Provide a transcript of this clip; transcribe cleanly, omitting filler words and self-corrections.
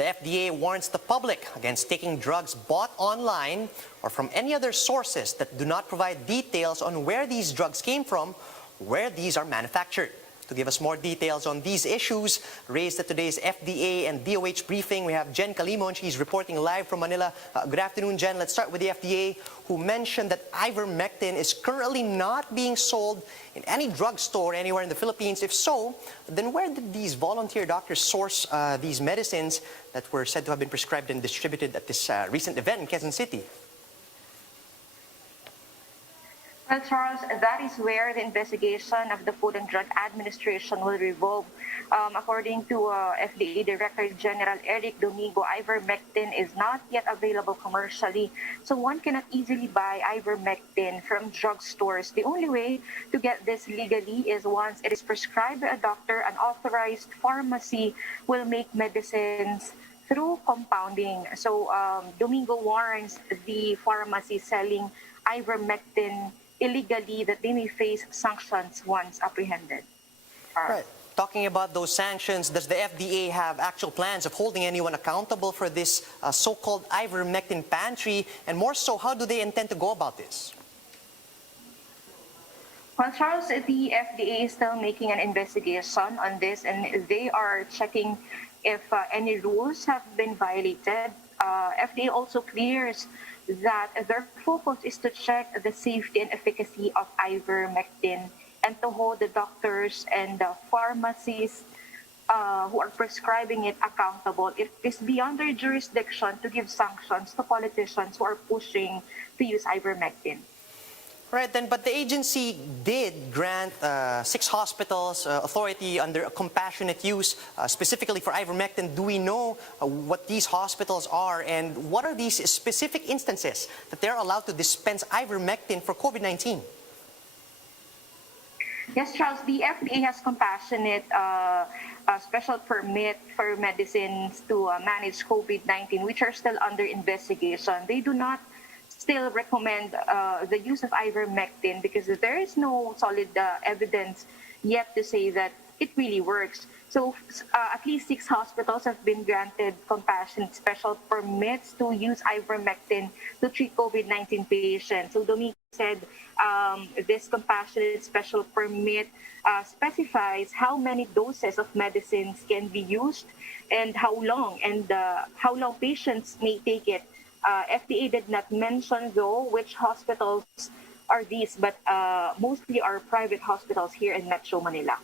The FDA warns the public against taking drugs bought online or from any other sources that do not provide details on where these drugs came from, where these are manufactured. To give us more details on these issues raised at today's FDA and DOH briefing, we have Jen Calimon. She's reporting live from Manila. Good afternoon, Jen. Let's start with the FDA, who mentioned that Ivermectin is currently not being sold in any drugstore anywhere in the Philippines. If so, then where did these volunteer doctors source these medicines that were said to have been prescribed and distributed at this recent event in Quezon City? Well, Charles, that is where the investigation of the Food and Drug Administration will revolve. According to FDA Director General Eric Domingo, Ivermectin is not yet available commercially, so one cannot easily buy Ivermectin from drugstores. The only way to get this legally is once it is prescribed by a doctor. An authorized pharmacy will make medicines through compounding. So Domingo warns the pharmacy selling Ivermectin illegally that they may face sanctions once apprehended. Right. Talking about those sanctions, does the FDA have actual plans of holding anyone accountable for this so-called Ivermectin pantry? And more so, how do they intend to go about this? Well, Charles, the FDA is still making an investigation on this, and they are checking if any rules have been violated. FDA also clears that their focus is to check the safety and efficacy of Ivermectin and to hold the doctors and the pharmacies who are prescribing it accountable. It is beyond their jurisdiction to give sanctions to politicians who are pushing to use Ivermectin. Right then, but the agency did grant 6 hospitals authority under a compassionate use, specifically for Ivermectin. Do we know what these hospitals are, and what are these specific instances that they're allowed to dispense Ivermectin for COVID-19? Yes, Charles, the FDA has compassionate special permit for medicines to manage COVID-19, which are still under investigation. They do not still recommend the use of Ivermectin because there is no solid evidence yet to say that it really works. So at least 6 hospitals have been granted compassionate special permits to use Ivermectin to treat COVID-19 patients. So Domingo said this compassionate special permit specifies how many doses of medicines can be used and how long patients may take it. FDA did not mention, though, which hospitals are these, but mostly are private hospitals here in Metro Manila.